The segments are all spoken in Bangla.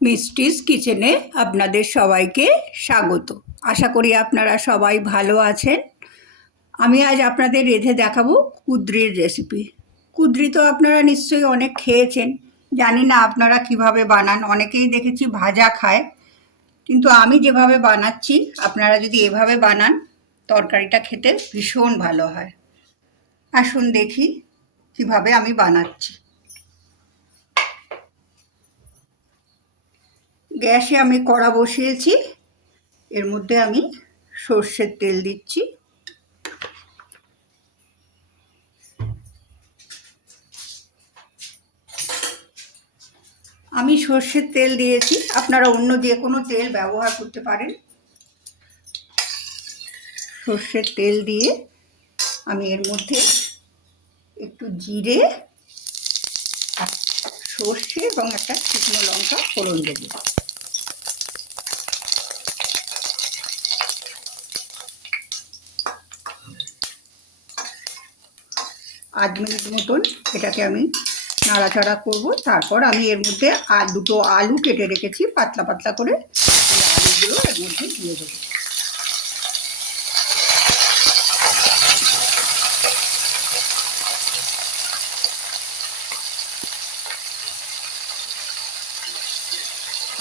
মিষ্টিস কিচেনে আপনাদের সবাইকে স্বাগত। আশা করি আপনারা সবাই ভালো আছেন। আমি আজ আপনাদের রেঁধে দেখাবো কুঁদরির রেসিপি। কুঁদরি তো আপনারা নিশ্চয়ই অনেক খেয়েছেন। জানি না আপনারা কিভাবে বানান, অনেকেই দেখেছি ভাজা খায়, কিন্তু আমি যেভাবে বানাচ্ছি আপনারা যদি এভাবে বানান তরকারিটা খেতে ভীষণ ভালো হয়। আসুন দেখি কিভাবে আমি বানাচ্ছি। গ্যাসে আমি কড়া বসিয়েছি, এর মধ্যে আমি সর্ষের তেল দিচ্ছি। আমি সর্ষের তেল দিয়েছি, আপনারা অন্য যে কোনো তেল ব্যবহার করতে পারেন। সর্ষের তেল দিয়ে আমি এর মধ্যে একটু জিরে, সর্ষে এবং একটা শুকনো লঙ্কা ফোড়ন দেব। 8 মিনিট মতন এটাকে আমি নাড়াচাড়া করব। তারপর আমি এর মধ্যে দুটো আলু কেটে রেখেছি পাতলা পাতলা করে, আলুগুলো এর মধ্যে দিয়ে দেবো।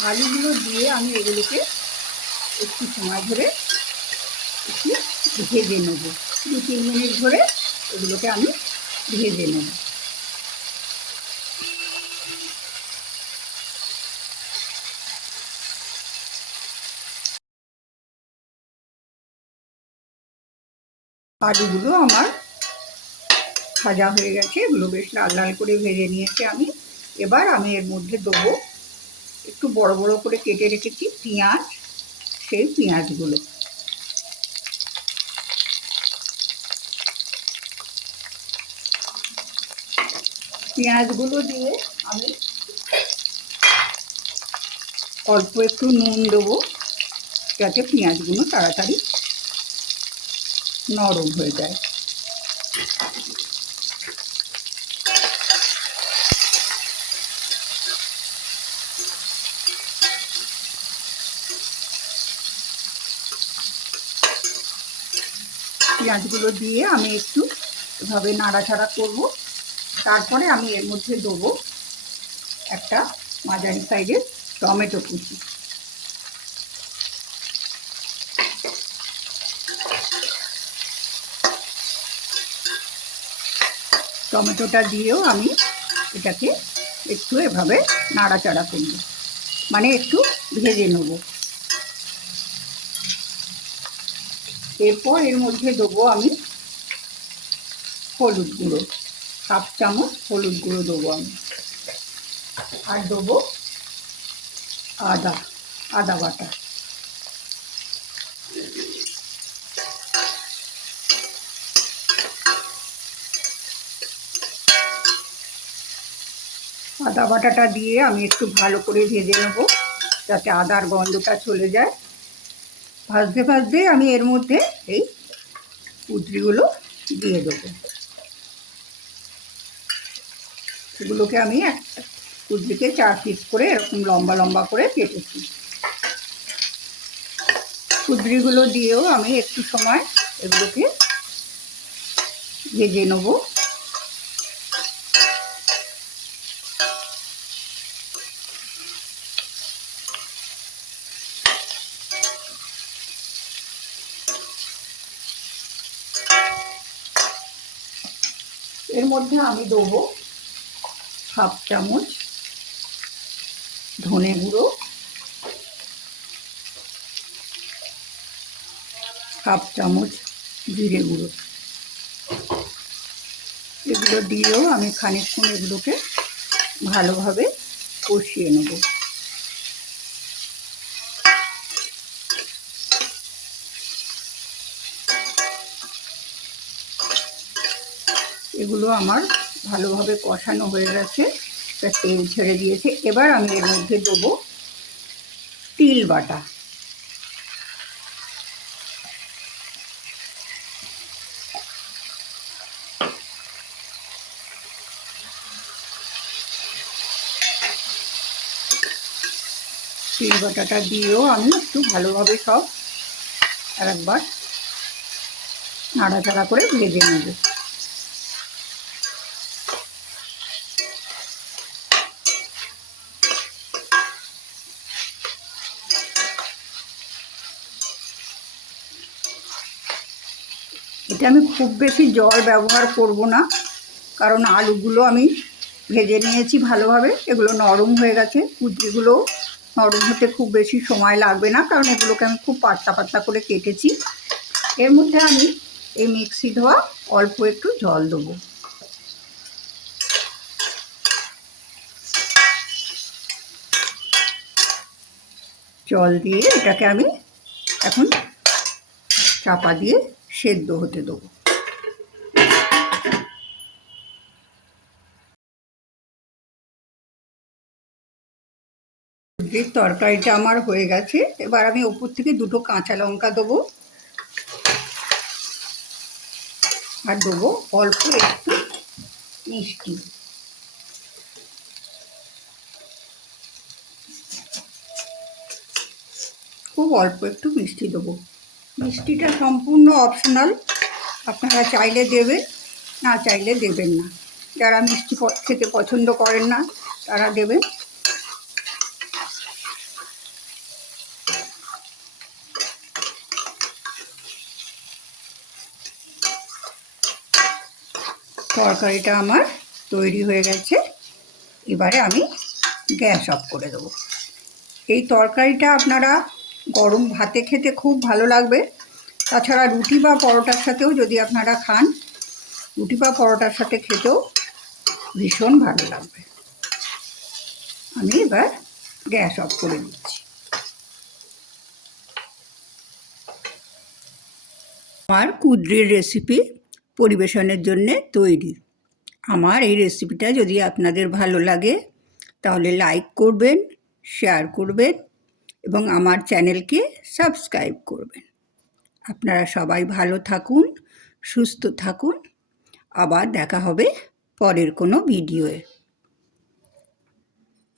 আলুগুলো দিয়ে আমি এগুলোকে একটু সময় ধরে একটু ভেজে নেব। 2-3 মিনিট ধরে এগুলোকে আমি ভেজে নেব। আলুগুলো আমার ভাজা হয়ে গেছে, এগুলো বেশ লাল লাল করে ভেজে নিয়েছি আমি। এবার আমি এর মধ্যে দেবো একটু বড় বড় করে কেটে রেখেছি পেঁয়াজ, সেই পেঁয়াজগুলো। পেঁয়াজগুলো দিয়ে আমি অল্প একটু নুন দেবো, যাতে পেঁয়াজগুলো তাড়াতাড়ি নরম হয়ে যায়। পেঁয়াজগুলো দিয়ে আমি একটু এভাবে নাড়াচাড়া করব। তারপরে আমি এর মধ্যে দেবো একটা মাঝারি সাইজের টমেটো কুচি। টমেটোটা দিয়েও আমি এটাকে একটু এভাবে নাড়াচাড়া করব, মানে একটু ভেজে নেব। এরপর এর মধ্যে দেবো আমি হলুদ গুঁড়ো, 1/2 চামচ হলুদ গুঁড়ো দেবো আমি। আর দেবো আদা বাটা। আদা বাটাটা দিয়ে আমি একটু ভালো করে ভেজে নেব, যাতে আদার গন্ধটা চলে যায়। ভাজতে ভাজতে আমি এর মধ্যে এই কুঁদরিগুলো দিয়ে দেবো। এগুলোকে আমি কুঁদরিকে 4 পিস করে এরকম লম্বা লম্বা করে কেটেছি। কুঁদরিগুলো দিয়েও আমি একটু সময় এগুলোকে ভেজে নেব। এর মধ্যে আমি দেবো 1/2 চামচ ধনে গুঁড়ো, 1/2 চামচ জিরে গুঁড়ো। এগুলো দিয়েও আমি খানিকক্ষণ এগুলোকে ভালোভাবে কষিয়ে নেব। এগুলো আমার ভালোভাবে কষানো হয়ে গেছে, তেল ছেড়ে দিয়েছে। এবার আমি এর মধ্যে দেবো তিল বাটা। তিল বাটাটা দিয়েও আমি একটু ভালোভাবে সব আরেকবার নাড়াচাড়া করে ভেজে নেব। এটা আমি খুব বেশি জল ব্যবহার করব না, কারণ আলুগুলো আমি ভেজে নিয়েছি ভালোভাবে, এগুলো নরম হয়ে গেছে। কুঁদরিগুলো নরম হতে খুব বেশি সময় লাগবে না, কারণ এগুলোকে আমি খুব পাতলা পাতলা করে কেটেছি। এর মধ্যে আমি এই মিক্সি ধোয়া অল্প একটু জল দেবো। জল দিয়ে এটাকে আমি এখন চাপা দিয়ে সেদ্ধ হতে দেবো। যে তরকারিটা আমার হয়ে গেছে, এবার আমি ওপর থেকে দুটো কাঁচা লঙ্কা দেবো, আর দেবো অল্প একটু মিষ্টি। খুব অল্প একটু মিষ্টি দেবো। মিষ্টিটা সম্পূর্ণ অপশনাল, আপনারা চাইলে দেবেন, না চাইলে দেবেন না। যারা মিষ্টি খেতে পছন্দ করেন না তারা দেবেন। তরকারিটা আমার তৈরি হয়ে গেছে, এবারে আমি গ্যাস অফ করে দেবো। এই তরকারিটা আপনারা গরম ভাতে খেতে খুব ভালো লাগবে, তাছাড়া রুটি বা পরোটার সাথেও যদি আপনারা খান, রুটি বা পরোটার সাথে খেতেও ভীষণ ভালো লাগবে। আমি এবার গ্যাস অফ করে দিচ্ছি। আমার কুঁদরির রেসিপি পরিবেশনের জন্যে তৈরি। আমার এই রেসিপিটা যদি আপনাদের ভালো লাগে তাহলে লাইক করবেন, শেয়ার করবেন এবং আমার চ্যানেলকে সাবস্ক্রাইব করবেন। আপনারা সবাই ভালো থাকুন, সুস্থ থাকুন। আবার দেখা হবে পরের কোনো ভিডিওয়ে।